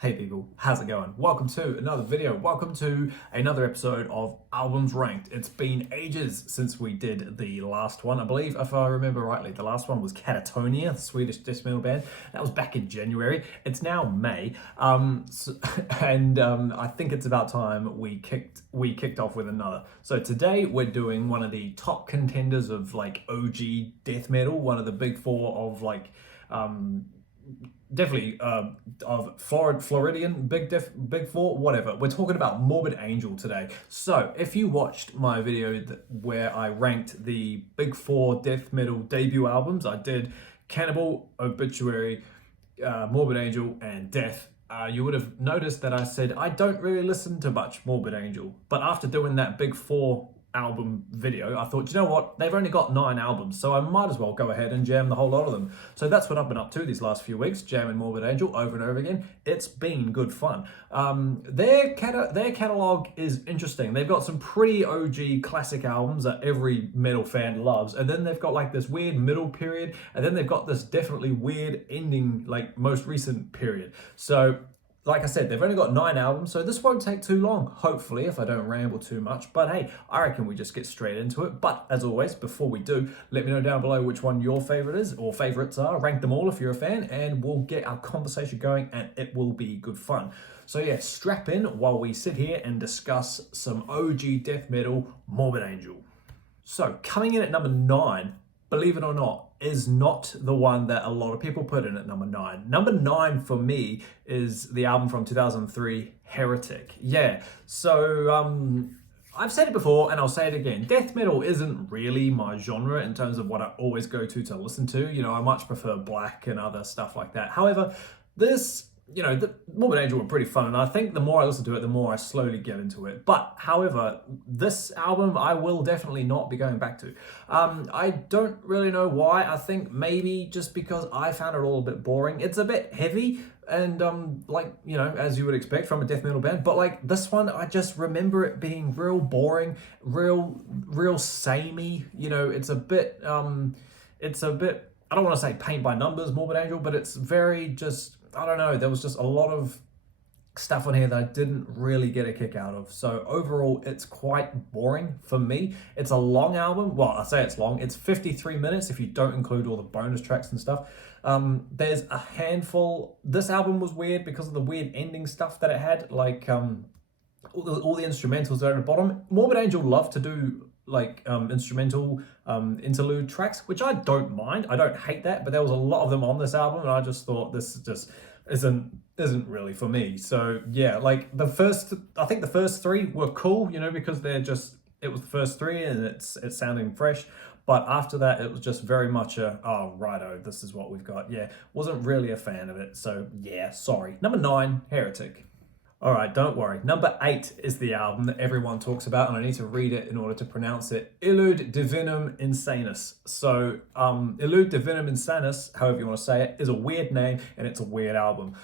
Hey people, how's it going? Welcome to another video. Welcome to another episode of Albums Ranked. It's been ages since we did the last one. I believe, if I remember rightly, the last one was Catatonia, the Swedish death metal band. That was back in January. It's now May, I think it's about time we kicked off with another. So today we're doing one of the top contenders of like OG death metal, one of the big four of like definitely of Floridian, big four, whatever. We're talking about Morbid Angel today. So if you watched my video where I ranked the big four death metal debut albums, I did Cannibal, Obituary, Morbid Angel, and Death. You would have noticed that I said I don't really listen to much Morbid Angel, but after doing that big four album video, I thought, you know what, they've only got 9 albums, so I might as well go ahead and jam the whole lot of them. So that's what I've been up to these last few weeks, jamming Morbid Angel over and over again. It's been good fun. Their catalog is interesting. They've got some pretty OG classic albums that every metal fan loves, and then they've got like this weird middle period, and then they've got this definitely weird ending, like most recent period. So like I said, they've only got 9 albums, so this won't take too long, hopefully, if I don't ramble too much. But hey, I reckon we just get straight into it. But as always, before we do, let me know down below which one your favorite is, or favorites are. Rank them all if you're a fan, and we'll get our conversation going, and it will be good fun. So yeah, strap in while we sit here and discuss some OG death metal, Morbid Angel. So coming in at number 9, believe it or not, is not the one that a lot of people put in at number 9. Number 9 for me is the album from 2003, Heretic. Yeah, so I've said it before and I'll say it again. Death metal isn't really my genre in terms of what I always go to listen to. You know, I much prefer black and other stuff like that. However, this, you know, the Morbid Angel were pretty fun, and I think the more I listen to it, the more I slowly get into it. But however, this album I will definitely not be going back to. I don't really know why. I think maybe just because I found it all a bit boring. It's a bit heavy and like, you know, as you would expect from a death metal band, but like this one, I just remember it being real boring, real samey. You know, it's a bit I don't want to say paint by numbers, Morbid Angel, but it's very just, I don't know, there was just a lot of stuff on here that I didn't really get a kick out of. So overall, it's quite boring for me. It's a long album. Well, I say it's long. It's 53 minutes if you don't include all the bonus tracks and stuff. There's a handful. This album was weird because of the weird ending stuff that it had, like all the instrumentals there at the bottom. Morbid Angel loved to do like instrumental interlude tracks, which I don't mind. I don't hate that, but there was a lot of them on this album, and I just thought this just isn't really for me. So yeah, like I think the first 3 were cool, you know, because it was the first 3 and it's sounding fresh. But after that, it was just very much a, oh, righto, this is what we've got. Yeah, wasn't really a fan of it. So yeah, sorry. Number 9, Heretic. All right, don't worry. Number 8 is the album that everyone talks about, and I need to read it in order to pronounce it. Illud Divinum Insanus. So, Illud Divinum Insanus, however you want to say it, is a weird name, and it's a weird album.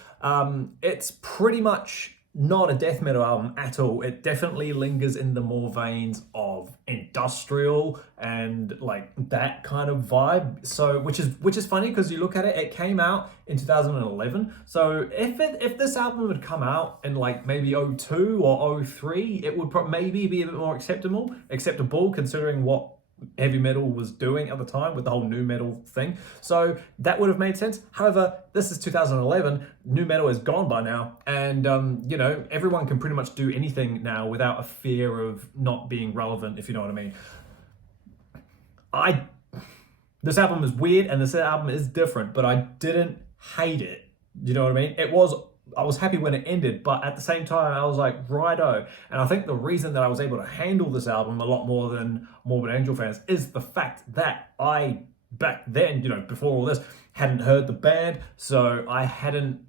It's pretty much not a death metal album at all. It definitely lingers in the more veins of industrial and like that kind of vibe. So which is funny because you look at it, it came out in 2011. So if this album had come out in like maybe 02 or 03, it would maybe be a bit more acceptable considering what heavy metal was doing at the time with the whole new metal thing. So that would have made sense. However, this is 2011. New metal is gone by now, and you know, everyone can pretty much do anything now without a fear of not being relevant, if you know what I mean. This album is weird and this album is different, but I didn't hate it. You know what I mean? I was happy when it ended, but at the same time, I was like, righto. And I think the reason that I was able to handle this album a lot more than Morbid Angel fans is the fact that I, back then, you know, before all this, hadn't heard the band, so I hadn't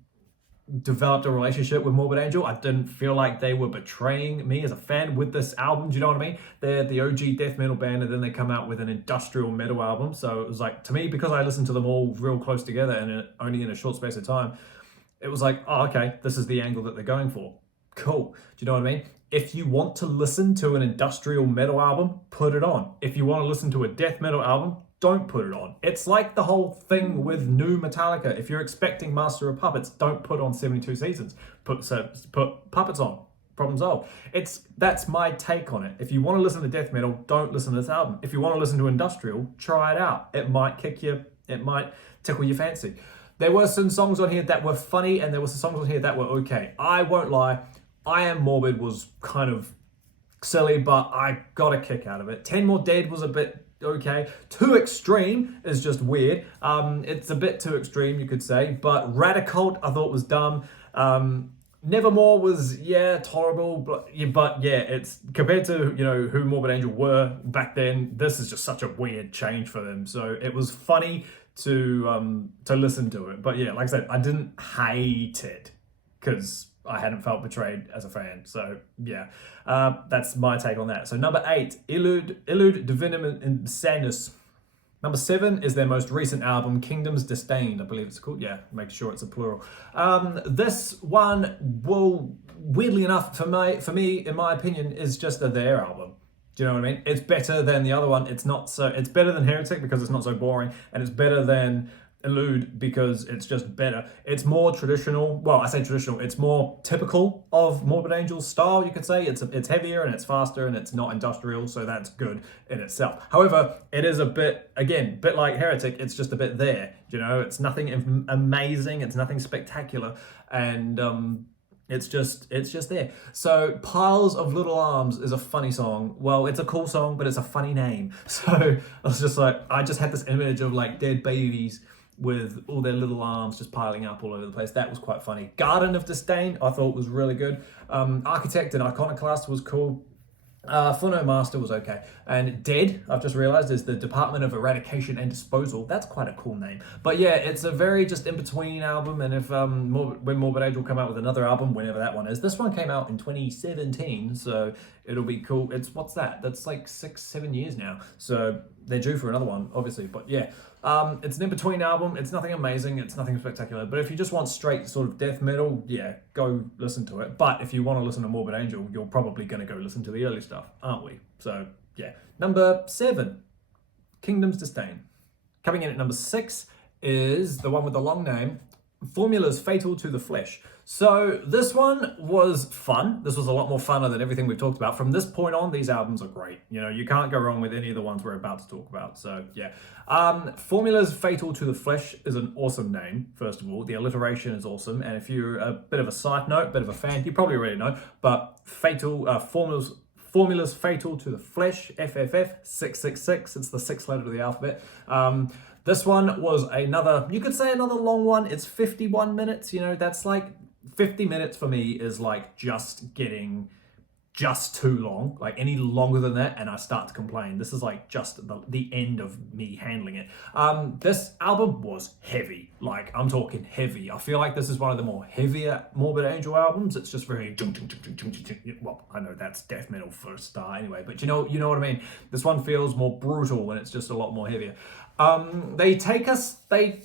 developed a relationship with Morbid Angel. I didn't feel like they were betraying me as a fan with this album. Do you know what I mean? They're the OG death metal band, and then they come out with an industrial metal album. So it was like, to me, because I listened to them all real close together and only in a short space of time, it was like, oh, okay, this is the angle that they're going for. Cool. Do you know what I mean? If you want to listen to an industrial metal album, put it on. If you want to listen to a death metal album, don't put it on. It's like the whole thing with new Metallica. If you're expecting Master of Puppets, don't put on 72 Seasons. Put Puppets on. Problem solved. That's my take on it. If you want to listen to death metal, don't listen to this album. If you want to listen to industrial, try it out. It might tickle your fancy. There were some songs on here that were funny, and there were some songs on here that were okay. I won't lie, I Am Morbid was kind of silly, but I got a kick out of it. 10 More Dead was a bit okay. Too Extreme is just weird. It's a bit too extreme, you could say, but Radicult I thought was dumb. Nevermore was, it's horrible, but yeah, it's compared to, who Morbid Angel were back then, this is just such a weird change for them. So it was funny to listen to it. But yeah, like I said, I didn't hate it because I hadn't felt betrayed as a fan. So yeah, that's my take on that. So number 8, Illud Divinum Insanus. Number 7 is their most recent album, Kingdoms Disdained, I believe it's called. Yeah, make sure it's a plural. This one will, weirdly enough, for me, in my opinion, is just their album. Do you know what I mean? It's better than the other one. It's better than Heretic because it's not so boring, and it's better than Elude because it's just better. It's more traditional. Well, I say traditional. It's more typical of Morbid Angel's style, you could say. It's heavier and it's faster and it's not industrial, so that's good in itself. However, it is a bit like Heretic. It's just a bit there. It's nothing amazing. It's nothing spectacular, and it's just there. So Piles of Little Arms is a funny song. Well, it's a cool song, but it's a funny name. So I was just like, I just had this image of like dead babies with all their little arms just piling up all over the place. That was quite funny. Garden of Disdain I thought was really good. Architect and Iconoclast was cool. Phono Master was okay. And Dead, I've just realized, is the Department of Eradication and Disposal. That's quite a cool name. But yeah, it's a very just in-between album, and if when Morbid Age will come out with another album, whenever that one is. This one came out in 2017, so it'll be cool. What's that? That's like 6-7 years now. So they're due for another one, obviously. But yeah, it's an in-between album. It's nothing amazing. It's nothing spectacular. But if you just want straight sort of death metal, yeah, go listen to it. But if you want to listen to Morbid Angel, you're probably going to go listen to the early stuff, aren't we? So yeah. Number 7, Kingdoms Disdain. Coming in at number 6 is the one with the long name, Formulas Fatal to the Flesh. So this one was fun. This was a lot more funner than everything we've talked about. From this point on, these albums are great. You can't go wrong with any of the ones we're about to talk about. So yeah. Formulas Fatal to the Flesh is an awesome name, first of all. The alliteration is awesome. And if you're a bit of a side note, bit of a fan, you probably already know, but Formulas Fatal to the Flesh, FFF, 666. It's the 6th letter of the alphabet. This one was you could say another long one. It's 51 minutes. That's like 50 minutes for me is like just too long. Like any longer than that, and I start to complain. This is like just the end of me handling it. This album was heavy. Like I'm talking heavy. I feel like this is one of the more heavier Morbid Angel albums. It's just very well, I know that's death metal for a start anyway, but you know what I mean. This one feels more brutal and it's just a lot more heavier. They take a slightly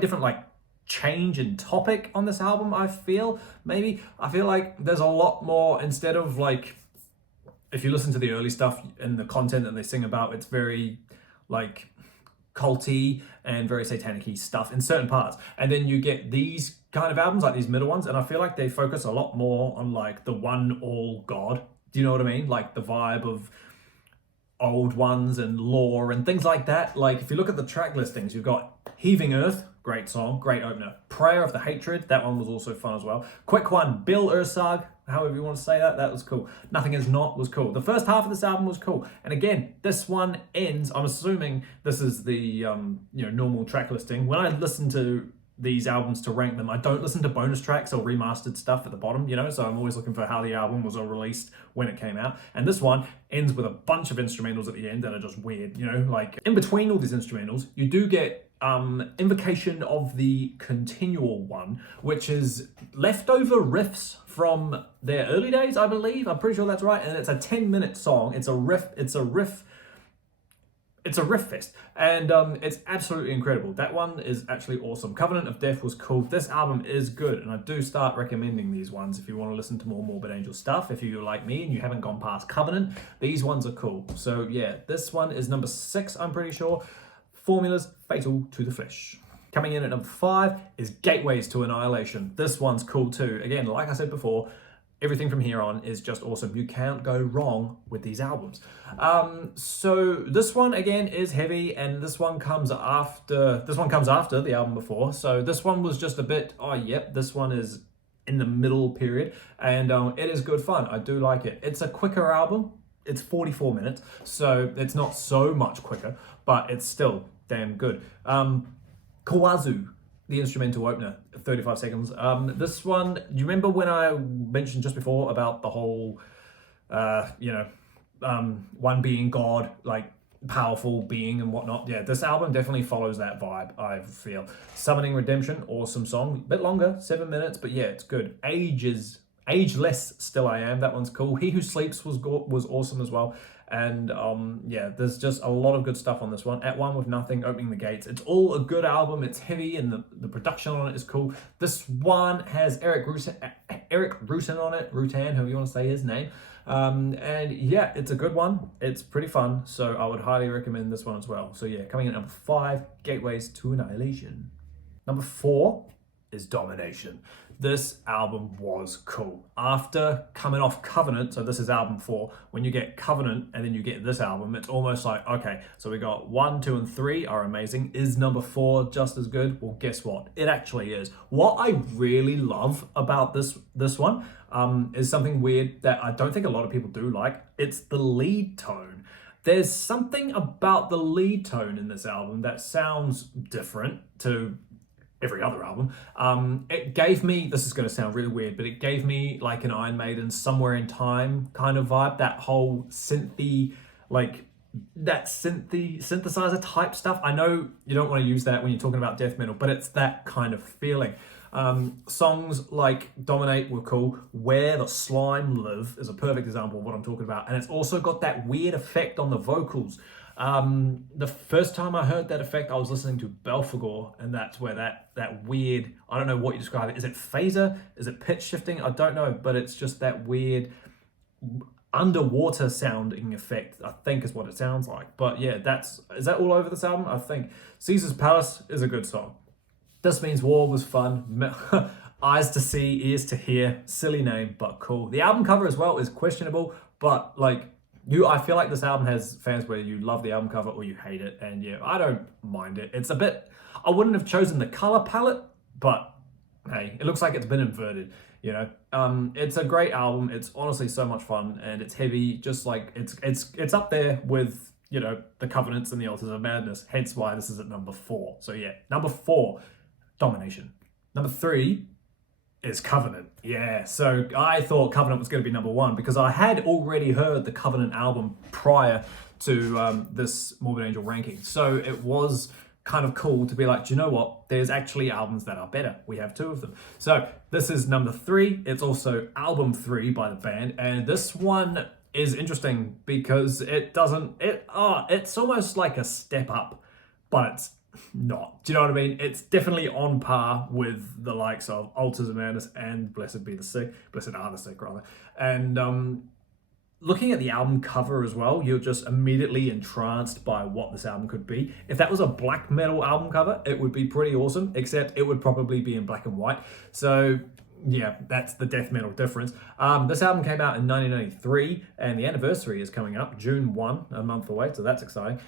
different like change in topic on this album. I feel like there's a lot more, instead of like, if you listen to the early stuff and the content that they sing about, it's very like culty and very satanic-y stuff in certain parts, and then you get these kind of albums like these middle ones, and I feel like they focus a lot more on like the one all God. Do you know what I mean? Like the vibe of old ones and lore and things like that. Like if you look at the track listings, you've got Heaving Earth, great song, great opener. Prayer of the Hatred, that one was also fun as well. Quick One, Bill Ursag, however you want to say that was cool. Nothing Is Not was cool. The first half of this album was cool. And again, this one ends, I'm assuming this is the normal track listing. When I listen to these albums to rank them, I don't listen to bonus tracks or remastered stuff at the bottom, so I'm always looking for how the album was released when it came out. And this one ends with a bunch of instrumentals at the end that are just weird, like in between all these instrumentals, you do get Invocation of the Continual One, which is leftover riffs from their early days, I believe. I'm pretty sure that's right. And it's a 10-minute song. It's a riff it's a riff fest, and it's absolutely incredible. That one is actually awesome. Covenant of Death was cool. This album is good, and I do start recommending these ones if you want to listen to more Morbid Angel stuff. If you're like me and you haven't gone past Covenant, these ones are cool. So yeah, this one is number 6, I'm pretty sure. Formula's Fatal to the Flesh. Coming in at number 5 is Gateways to Annihilation. This one's cool too. Again, like I said before, everything from here on is just awesome. You can't go wrong with these albums. So this one again is heavy, and this one comes after the album before. So this one was just a bit, oh yep, this one is in the middle period, and it is good fun. I do like it. It's a quicker album. It's 44 minutes, so it's not so much quicker, but it's still damn good. Kawazu, the instrumental opener, 35 seconds. This one, do you remember when I mentioned just before about the whole, one being God, like powerful being and whatnot? Yeah, this album definitely follows that vibe, I feel. Summoning Redemption, awesome song. A bit longer, 7 minutes, but yeah, it's good. Ageless, Still I Am, that one's cool. He Who Sleeps was awesome as well. And yeah, there's just a lot of good stuff on this one. At One With Nothing, Opening the Gates. It's all a good album. It's heavy, and the production on it is cool. This one has Eric Rutan on it, Rutan, however you want to say his name. And yeah, it's a good one. It's pretty fun, so I would highly recommend this one as well. So yeah, coming in at number 5, Gateways to Annihilation. Number 4 is Domination. This album was cool. After coming off Covenant, so this is album 4, when you get Covenant and then you get this album, it's almost like, okay, so we got 1, 2, and 3 are amazing. Is number 4 just as good? Well, guess what? It actually is. What I really love about this one is something weird that I don't think a lot of people do like. It's the lead tone. There's something about the lead tone in this album that sounds different to every other album. It gave me, this is going to sound really weird, but it gave me like an Iron Maiden Somewhere in Time kind of vibe. That whole synthy, like that synthesizer type stuff. I know you don't want to use that when you're talking about death metal, but it's that kind of feeling. Songs like Dominate were cool. Where the Slime Live is a perfect example of what I'm talking about. And it's also got that weird effect on the vocals. The first time I heard that effect, I was listening to Belphegor, and that's where that weird, I don't know what you describe it. Is it phaser? Is it pitch shifting? I don't know, but it's just that weird underwater sounding effect, I think is what it sounds like. But yeah, is that all over this album? I think Caesar's Palace is a good song. This Means War was fun. Eyes to See, Ears to Hear, silly name, but cool. The album cover as well is questionable, but like, I feel like this album has fans where you love the album cover or you hate it, and yeah, I don't mind it. It's a bit, I wouldn't have chosen the color palette, but hey, it looks like it's been inverted, you know. It's a great album. It's honestly so much fun, and it's heavy, just like it's up there with, you know, the Covenants and the Altars of Madness, hence why this is at number 4. So yeah, number 4, Domination. Number 3 is Covenant. Yeah, so I thought Covenant was going to be number 1 because I had already heard the Covenant album prior to this Morbid Angel ranking. So it was kind of cool to be like, do you know what? There's actually albums that are better. We have 2 of them. So this is number 3. It's also album 3 by the band. And this one is interesting because it's almost like a step up, but it's not. Do you know what I mean? It's definitely on par with the likes of Altars of Madness and Blessed Are the Sick, rather. And looking at the album cover as well, you're just immediately entranced by what this album could be. If that was a black metal album cover, it would be pretty awesome, except it would probably be in black and white. So yeah, that's the death metal difference. This album came out in 1993, and the anniversary is coming up, June 1, a month away, so that's exciting.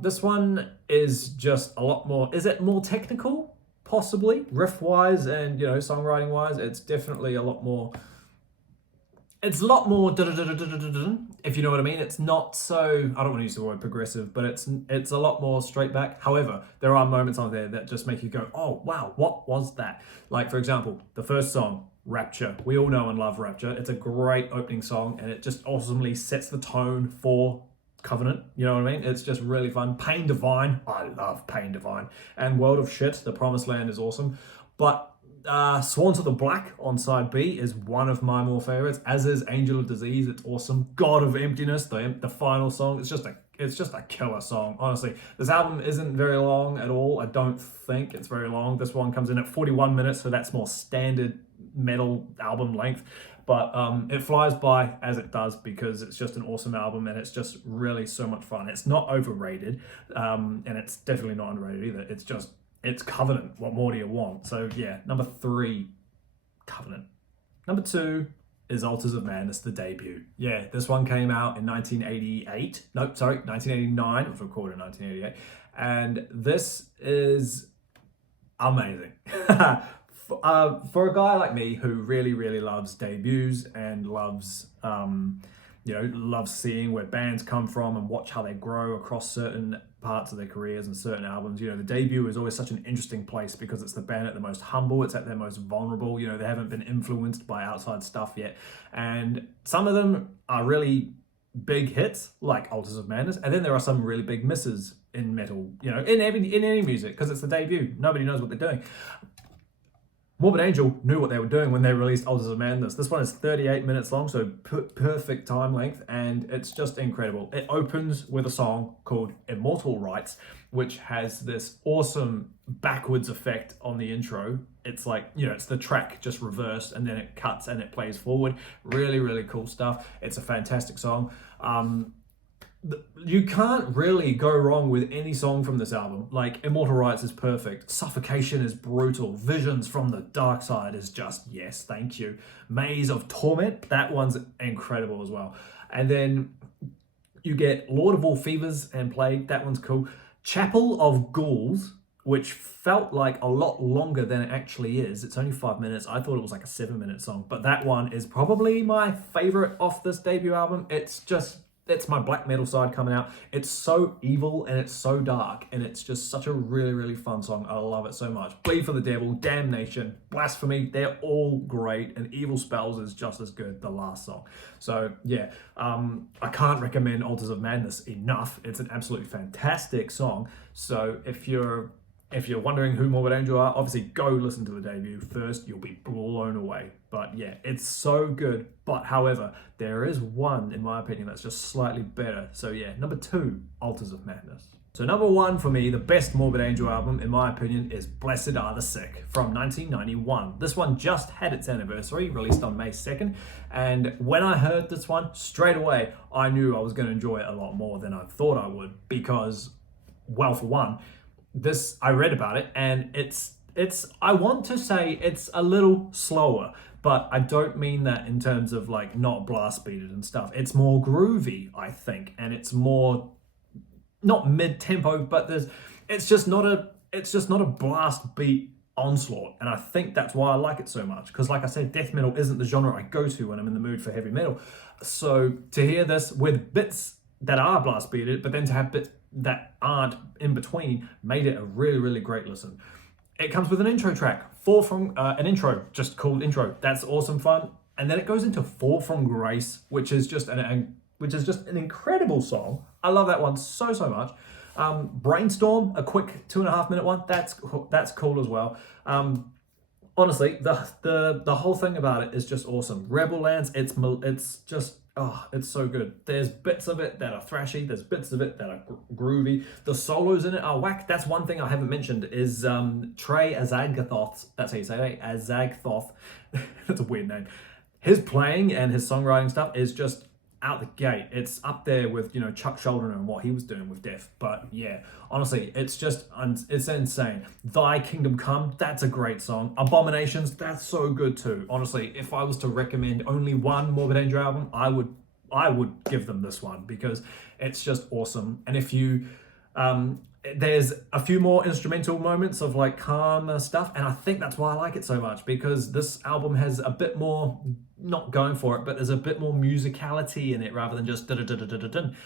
This one is just a lot more, is it more technical? Possibly, riff-wise and, you know, songwriting-wise, it's definitely a lot more, if you know what I mean. It's not so, I don't want to use the word progressive, but it's a lot more straight back. However, there are moments on there that just make you go, oh wow, what was that? Like, for example, the first song, Rapture. We all know and love Rapture. It's a great opening song, and it just awesomely sets the tone for Covenant, you know what I mean? It's just really fun. Pain Divine, I love Pain Divine. And World of Shit, The Promised Land is awesome. But Sworn to the Black on side B is one of my more favorites, as is Angel of Disease. It's awesome. God of Emptiness, the final song. a killer song. Honestly, this album isn't very long at all. I don't think it's very long. This one comes in at 41 minutes, so that's more standard metal album length. But it flies by as it does because it's just an awesome album and it's just really so much fun. It's not overrated, and it's definitely not underrated either. It's Covenant. What more do you want? So yeah, number 3, Covenant. Number 2 is Altars of Madness, the debut. Yeah, this one came out in 1988. No, sorry, 1989. It was recorded in 1988. And this is amazing. For a guy like me who really, really loves debuts and loves, loves seeing where bands come from and watch how they grow across certain parts of their careers and certain albums. The debut is always such an interesting place because it's the band at the most humble, it's at their most vulnerable. They haven't been influenced by outside stuff yet. And some of them are really big hits, like Altars of Madness, and then there are some really big misses in metal, in any music, because it's the debut. Nobody knows what they're doing. Morbid Angel knew what they were doing when they released Altars of Madness. This one is 38 minutes long, so perfect time length, and it's just incredible. It opens with a song called Immortal Rights, which has this awesome backwards effect on the intro. It's like, it's the track just reversed, and then it cuts and it plays forward. Really, really cool stuff. It's a fantastic song. You can't really go wrong with any song from this album. Like, Immortal Rights is perfect. Suffocation is brutal. Visions from the Dark Side is just, yes, thank you. Maze of Torment, that one's incredible as well. And then you get Lord of All Fevers and Plague, that one's cool. Chapel of Ghouls, which felt like a lot longer than it actually is. It's only 5 minutes. I thought it was like a 7-minute song, but that one is probably my favorite off this debut album. It's my black metal side coming out. It's so evil and it's so dark, and it's just such a really, really fun song. I love it so much. Bleed for the Devil, Damnation, Blasphemy, they're all great, and Evil Spells is just as good, the last song. So yeah, I can't recommend Altars of Madness enough. It's an absolutely fantastic song. So if you're wondering who Morbid Angel are, obviously go listen to the debut first. You'll be blown away. But yeah, it's so good. But however, there is one, in my opinion, that's just slightly better. So yeah, number 2, Altars of Madness. So number 1 for me, the best Morbid Angel album, in my opinion, is Blessed Are the Sick from 1991. This one just had its anniversary, released on May 2nd. And when I heard this one, straight away, I knew I was going to enjoy it a lot more than I thought I would. Because, well, for one, I read about it, and I want to say it's a little slower, but I don't mean that in terms of like not blast beated and stuff. It's more groovy, I think, and it's more not mid-tempo, but it's just not a blast beat onslaught, and I think that's why I like it so much, because like I said, death metal isn't the genre I go to when I'm in the mood for heavy metal. So to hear this with bits that are blast beated, but then to have bits that aren't in between, made it a really, really great listen. It comes with an intro track, an intro, just called Intro. That's awesome fun. And then it goes into Fall from Grace, which is just an incredible song. I love that one so much. Brainstorm, a quick 2.5 minute one. That's cool as well. Honestly, the whole thing about it is just awesome. Rebel Lands, it's just, it's so good. There's bits of it that are thrashy. There's bits of it that are groovy. The solos in it are whack. That's one thing I haven't mentioned is Trey Azagthoth. That's how you say it, Azagthoth. That's a weird name. His playing and his songwriting stuff is just out the gate. It's up there with, Chuck Schuldiner and what he was doing with Death. But yeah, honestly, it's insane. Thy Kingdom Come, that's a great song. Abominations, that's so good too. Honestly, if I was to recommend only one Morbid Angel album, I would give them this one, because it's just awesome. And if you there's a few more instrumental moments of like calmer stuff, and I think that's why I like it so much, because this album has a bit more, not going for it, but there's a bit more musicality in it rather than just da-da-da-da-da-da-dun.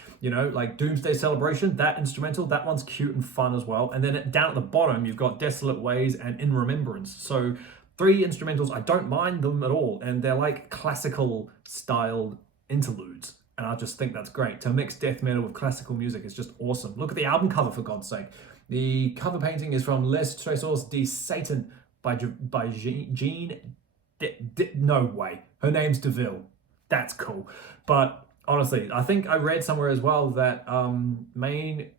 Like Doomsday Celebration, that instrumental, that one's cute and fun as well. And then down at the bottom, you've got Desolate Ways and In Remembrance. So 3 instrumentals, I don't mind them at all, and they're like classical styled interludes. And I just think that's great. To mix death metal with classical music is just awesome. Look at the album cover, for God's sake. The cover painting is from Les Trésors de Satan by Jean... no way. Her name's DeVille. That's cool. But Honestly, I think I read somewhere as well that Trey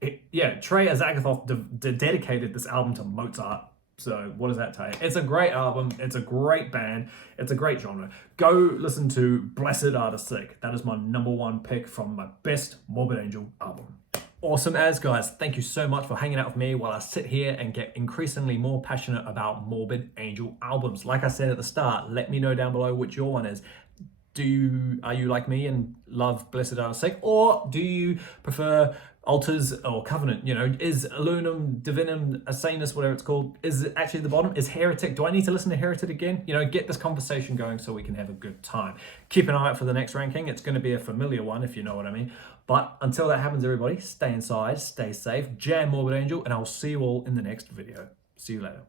Azagathoth dedicated this album to Mozart. So what does that tell you? It's a great album. It's a great band. It's a great genre. Go listen to Blessed Are the Sick. That is my #1 pick from my best Morbid Angel album. Awesome as guys. Thank you so much for hanging out with me while I sit here and get increasingly more passionate about Morbid Angel albums. Like I said at the start, let me know down below which your one is. Are you like me and love Blessed Are the Sick, or do you prefer Altars or Covenant? You know, is Illuminum Divinum Asanus, whatever it's called, is it actually the bottom? Is Heretic? Do I need to listen to Heretic again? You know, get this conversation going so we can have a good time. Keep an eye out for the next ranking. It's going to be a familiar one, if you know what I mean. But until that happens, everybody, stay inside, stay safe, jam Morbid Angel, and I'll see you all in the next video. See you later.